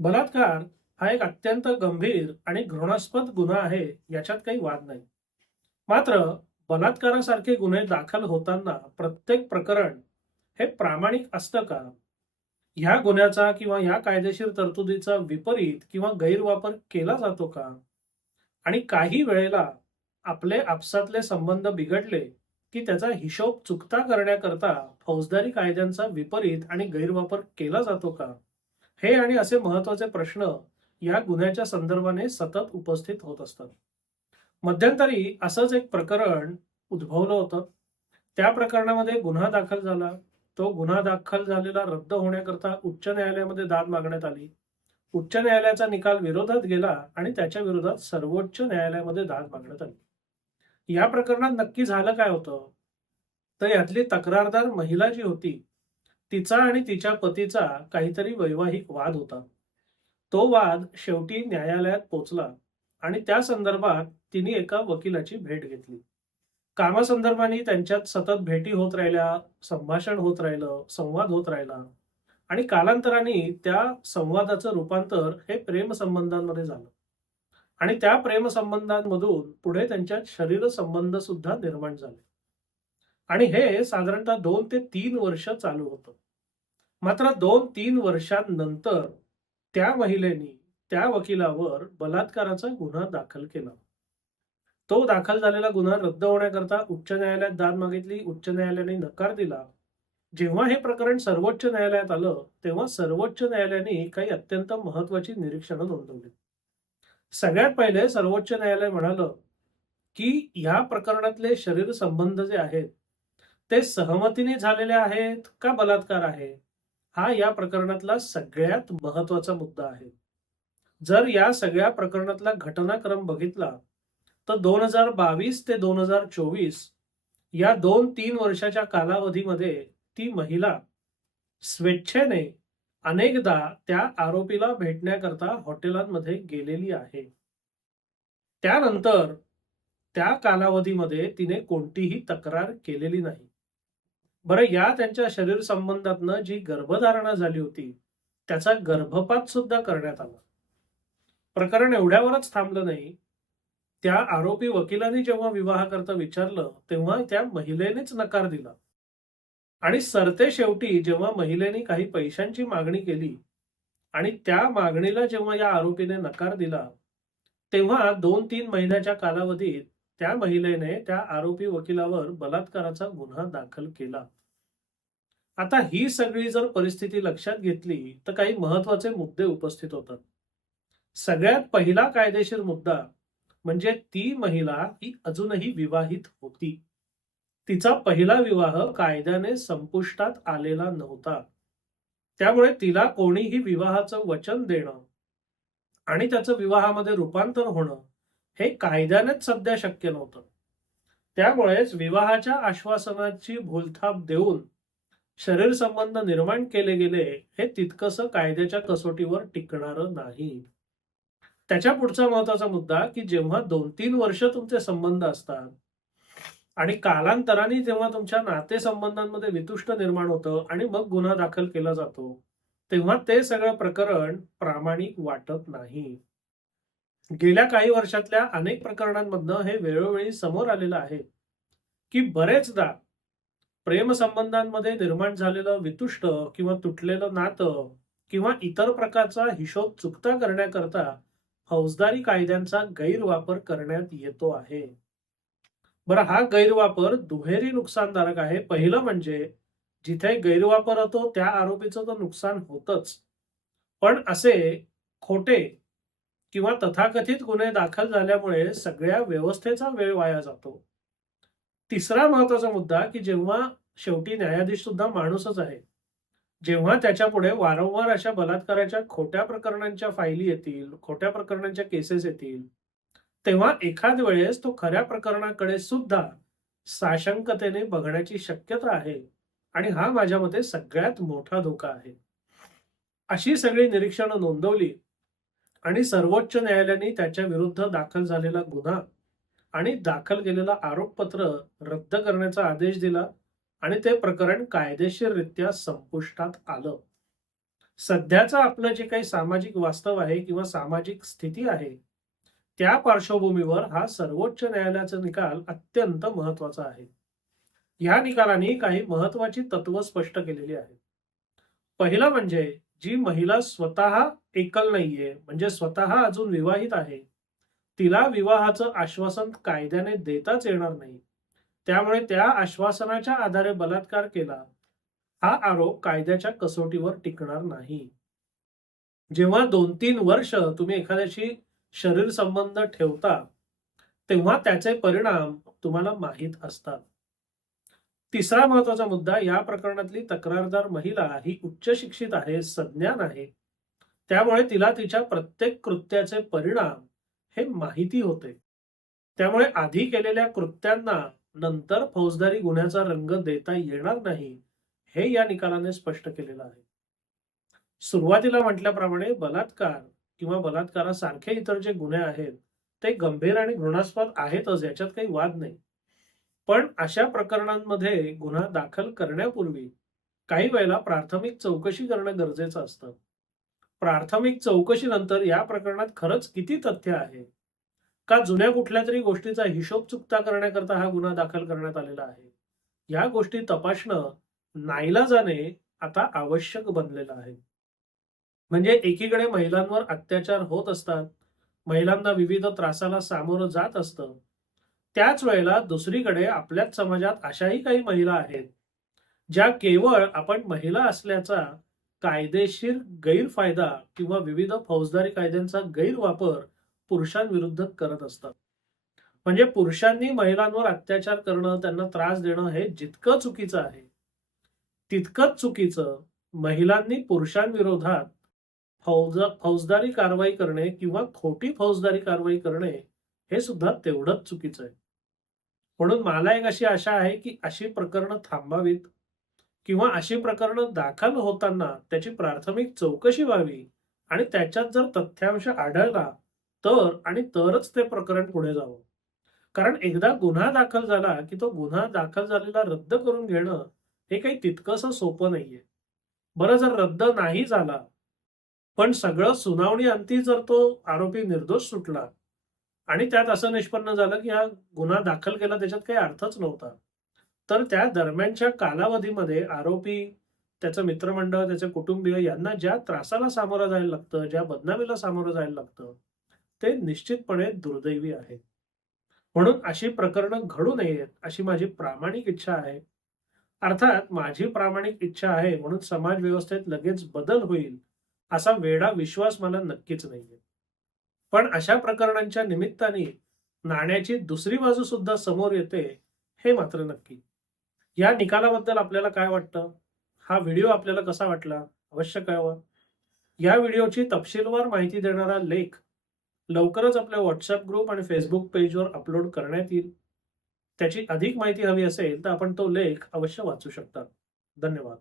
बलात्कार हा एक अत्यंत गंभीर आणि घृणास्पद गुन्हा आहे याच्यात काही वाद नाही. मात्र बलात्कारासारखे गुन्हे दाखल होताना प्रत्येक प्रकरण हे प्रामाणिक असतं का? ह्या गुन्ह्याचा किंवा ह्या कायदेशीर तरतुदीचा विपरीत किंवा गैरवापर केला जातो का? आणि काही वेळेला आपले आपसातले संबंध बिघडले की त्याचा हिशोब चुकता करण्याकरता फौजदारी कायद्यांचा विपरीत आणि गैरवापर केला जातो का? हे आणि असे महत्त्वाचे प्रश्न या गुन्ह्याच्या संदर्भाने सतत उपस्थित होत असतात. मध्यंतरी असंच एक प्रकरण उद्भवलं होतं. त्या प्रकरणामध्ये गुन्हा दाखल झाला. तो गुन्हा दाखल झालेला रद्द होण्याकरता उच्च न्यायालयामध्ये दाद मागण्यात आली. उच्च न्यायालयाचा निकाल विरोधात गेला आणि त्याच्या विरोधात सर्वोच्च न्यायालयामध्ये दाद मागण्यात आली. या प्रकरणात नक्की झालं काय होतं? तर यातली तक्रारदार महिला जी होती तिचा आणि तिच्या पतीचा काहीतरी वैवाहिक वाद होता. तो वाद शेवटी न्यायालयात पोचला आणि त्या संदर्भात तिने एका वकिलाची भेट घेतली. कामासंदर्भाने त्यांच्यात सतत भेटी होत राहिल्या संभाषण होत राहिलं संवाद होत राहिला आणि कालांतराने त्या संवादाचं रूपांतर हे प्रेमसंबंधांमध्ये झालं. आणि त्या प्रेमसंबंधांमधून पुढे त्यांच्यात शरीर संबंध सुद्धा निर्माण झाले. आणि हे साधारणतः दोन ते तीन वर्ष चालू होतं. मात्र दोन तीन वर्षांनंतर त्या महिलेनी त्या वकिलावर बलात्काराचा गुन्हा दाखल केला. तो दाखल झालेला गुन्हा रद्द होण्याकरता उच्च न्यायालयात दाद मागितली उच्च न्यायालयाने नकार दिला. जेव्हा हे प्रकरण सर्वोच्च न्यायालयात आलं तेव्हा सर्वोच्च न्यायालयाने काही अत्यंत महत्वाची निरीक्षणं नोंदवली. सगळ्यात पहिले सर्वोच्च न्यायालय म्हणालं की या प्रकरणातले शरीर संबंध जे आहेत ते सहमतीने झालेले आहेत का बलात्कार आहे? हा या प्रकरणातला सगळ्यात महत्त्वाचा मुद्दा आहे. जर या सगळ्या प्रकरणातला घटनाक्रम बघितला तर दोन हजार बावीस ते दोन हजार चोवीस या दोन तीन वर्षाच्या कालावधीमध्ये ती महिला स्वेच्छेने अनेकदा त्या आरोपीला भेटण्याकरता हॉटेलांमध्ये गेलेली आहे. त्यानंतर त्या कालावधीमध्ये तिने कोणतीही तक्रार केलेली नाही. बरं या त्यांच्या शरीर संबंधातनं जी गर्भधारणा झाली होती त्याचा गर्भपात सुद्धा करण्यात आला. प्रकरण एवढ्यावरच थांबलं नाही. त्या आरोपी वकिलांनी जेव्हा विवाहाकरता विचारलं तेव्हा त्या महिलेनेच नकार दिला. आणि सरते शेवटी जेव्हा महिलेने काही पैशांची मागणी केली आणि त्या मागणीला जेव्हा या आरोपीने नकार दिला तेव्हा दोन तीन महिन्याच्या कालावधीत त्या महिलेने त्या आरोपी वकिलावर बलात्काराचा गुन्हा दाखल केला. आता ही सगळी जर परिस्थिती लक्षात घेतली तर काही महत्त्वाचे मुद्दे उपस्थित होतात. सगळ्यात पहिला कायदेशीर मुद्दा म्हणजे ती महिला ही अजूनही विवाहित होती. तिचा पहिला विवाह कायद्याने संपुष्टात आलेला नव्हता. त्यामुळे तिला कोणीही विवाहाचं वचन देणं आणि त्याचं विवाहामध्ये रूपांतर होणं हे कायद्यानेच सध्या शक्य नव्हतं. त्यामुळेच विवाहाच्या आश्वासनाची भूलथाप देऊन शरीर संबंध निर्माण केले गेले हे तितकस कायद्याच्या कसोटीवर टिकणार नाही. त्याच्या पुढचा महत्त्वाचा मुद्दा की जेव्हा दोन तीन वर्ष तुमचे संबंध असतात आणि कालांतराने जेव्हा तुमच्या नातेसंबंधांमध्ये वितुष्ट निर्माण होतं आणि मग गुन्हा दाखल केला जातो तेव्हा ते सगळं प्रकरण प्रामाणिक वाटत नाही. गेल्या काही वर्षातल्या अनेक प्रकरणांमधनं हे वेळोवेळी समोर आलेलं आहे की बरेचदा प्रेमसंबंधांमध्ये निर्माण झालेलं वितुष्ट किंवा तुटलेलं नातं किंवा इतर प्रकारचा हिशोब चुकता करण्याकरता फौजदारी कायद्यांचा गैरवापर करण्यात येतो आहे. बरं हा गैरवापर दुहेरी नुकसानदारक आहे. पहिलं म्हणजे जिथे गैरवापर होतो त्या आरोपीचं तर नुकसान होतच. पण असे खोटे किंवा तथाकथित गुन्हे दाखल झाल्यामुळे सगळ्या व्यवस्थेचा वेळ वाया जातो. तिसरा महत्त्वाचा मुद्दा की जेव्हा शेवटी न्यायाधीश सुद्धा माणूसच आहे जेव्हा त्याच्या पुढे वारंवार अशा बलात्काराच्या खोट्या प्रकरणांच्या फायली येतील खोट्या प्रकरणांच्या केसेस येतील तेव्हा एखाद वेळेस तो खऱ्या प्रकरणाकडे सुद्धा साशंकतेने बघण्याची शक्यता आहे आणि हा माझ्या मते सगळ्यात मोठा धोका आहे. अशी सगळी निरीक्षणं नोंदवली आणि सर्वोच्च न्यायालयाने त्याच्या विरुद्ध दाखल झालेला गुन्हा आणि दाखल केलेलं आरोपपत्र रद्द करण्याचा आदेश दिला आणि ते प्रकरण कायदेशीररित्या संपुष्टात आलं. सध्याचं आपलं जे काही सामाजिक वास्तव आहे किंवा सामाजिक स्थिती आहे त्या पार्श्वभूमीवर हा सर्वोच्च न्यायालयाचा निकाल अत्यंत महत्त्वाचा आहे. या निकालाने काही महत्वाची तत्व स्पष्ट केलेली आहेत. पहिलं म्हणजे जी महिला स्वतः एकल नाहीये म्हणजे स्वतः अजून विवाहित आहे तिला विवाहाचं आश्वासन कायद्याने देताच येणार नाही. त्यामुळे त्या आश्वासनाच्या आधारे बलात्कार केला. हा आरोप कायद्याच्या कसोटीवर टिकणार नाही. जेव्हा दोन तीन वर्ष तुम्ही एखाद्याशी शरीर संबंध ठेवता तेव्हा त्याचे परिणाम तुम्हाला माहीत असतात. तिसरा महत्त्वाचा मुद्दा या प्रकरणातली तक्रारदार महिला ही उच्च शिक्षित आहे सज्ञान आहे. त्यामुळे तिला तिच्या प्रत्येक कृत्याचे परिणाम हे माहिती होते. त्यामुळे आधी केलेल्या कृत्यांना नंतर फौजदारी गुन्ह्याचा रंग देता येणार नाही हे या निकालाने स्पष्ट केलेलं आहे. सुरुवातीला म्हटल्याप्रमाणे बलात्कार किंवा बलात्कारासारखे इतर जे गुन्हे आहेत ते गंभीर आणि घृणास्पद आहेतच याच्यात काही वाद नाही. पण अशा प्रकरणांमध्ये गुन्हा दाखल करण्यापूर्वी काही वेळेला प्राथमिक चौकशी करणं गरजेचं असतं. प्राथमिक चौकशीनंतर या प्रकरणात खरंच किती तथ्य आहे? का जुन्या कुठल्या तरी गोष्टीचा हिशोब चुकता करण्याकरता हा गुन्हा दाखल करण्यात आलेला आहे? या गोष्टी तपासणं नाईलाजाने आता आवश्यक बनलेलं आहे. म्हणजे एकीकडे महिलांवर अत्याचार होत असतात महिलांना विविध त्रासाला सामोरं जात असतं त्याच वेळेला दुसरीकडे आपल्याच समाजात अशाही काही महिला आहेत ज्या केवळ आपण महिला असल्याचा कायदेशीर गैरफायदा किंवा विविध फौजदारी कायद्यांचा गैरवापर पुरुषांविरुद्ध करत असतात. म्हणजे पुरुषांनी महिलांवर अत्याचार करणं त्यांना त्रास देणं हे जितकं चुकीचं आहे तितकंच चुकीचं महिलांनी पुरुषांविरोधात फौज फौजदारी कारवाई करणे किंवा खोटी फौजदारी कारवाई करणे हे सुद्धा तेवढंच चुकीचं आहे. म्हणून मला एक अशी आशा आहे की अशी प्रकरणं थांबावीत किंवा अशी प्रकरणं दाखल होताना त्याची प्राथमिक चौकशी व्हावी आणि त्याच्यात जर तथ्यांश आढळला तर आणि तरच ते प्रकरण पुढे जावं. कारण एकदा गुन्हा दाखल झाला की तो गुन्हा दाखल झालेला रद्द करून घेणं हे काही तितकंसं सोपं नाहीये. बरं जर रद्द नाही झाला पण सगळं सुनावणी अंती जर तो आरोपी निर्दोष सुटला आणि त्यात असं निष्पन्न झालं की हा गुन्हा दाखल केला त्याच्यात काही अर्थच नव्हता. तर त्या दरम्यानच्या कालावधीमध्ये आरोपी त्याचं मित्रमंडळ त्याचे कुटुंबीय यांना ज्या त्रासाला सामोरं जायला लागतं ज्या बदनामीला सामोरं जायला लागतं ते निश्चितपणे दुर्दैवी आहे म्हणून अशी प्रकरणं घडू नयेत अशी माझी प्रामाणिक इच्छा आहे. अर्थात माझी प्रामाणिक इच्छा आहे म्हणून समाज व्यवस्थेत लगेच बदल होईल असा वेडा विश्वास मला नक्कीच नाहीये. पण अशा प्रकरणांच्या निमित्ताने नाण्याची दुसरी बाजू सुद्धा समोर येते हे मात्र नक्की. या निकालाबद्दल आपल्याला काय वाटतं? हा व्हिडिओ आपल्याला कसा वाटला? अवश्य कळवा. या व्हिडिओची तपशीलवार माहिती देणारा लेख लवकरच आपल्या व्हॉट्सअप ग्रुप आणि फेसबुक पेजवर अपलोड करण्यात येईल. त्याची अधिक माहिती हवी असेल तर आपण तो लेख अवश्य वाचू शकता. धन्यवाद.